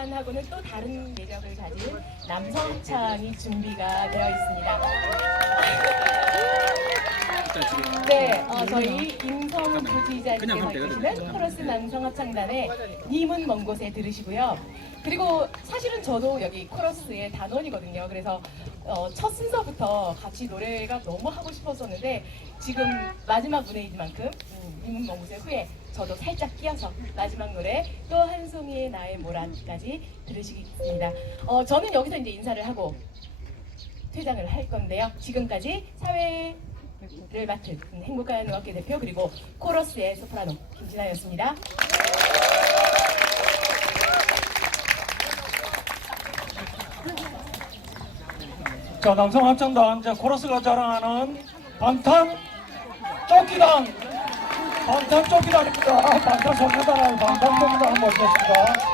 음반하고는 또 다른 매력을 가진 남성 합창이 준비가 되어 있습니다. 네, 어, 저희 임성 부지자님께서 그냥 하면 계시는 되거든요. 코러스 남성 합창단의 님은 먼 곳에 들으시고요. 그리고 사실은 저도 여기 코러스의 단원이거든요. 그래서 어, 첫 순서부터 같이 노래가 너무 하고 싶었었는데 지금 마지막 무대이지만큼 음, 님은 먼 곳의 후에 저도 살짝 끼어서 마지막 노래 또 한 송이의 나의 모란까지 들으시겠습니다. 어, 저는 여기서 이제 인사를 하고 퇴장을 할 건데요. 지금까지 사회를 맡은 행복한 음악계 대표 그리고 코러스의 소프라노 김진아였습니다. 자, 남성 합창단, 자, 코러스가 자랑하는 방탄 쫓기단. 방탄적이라니까 방탄소년단을 방탄적이다 한번 보겠습니다.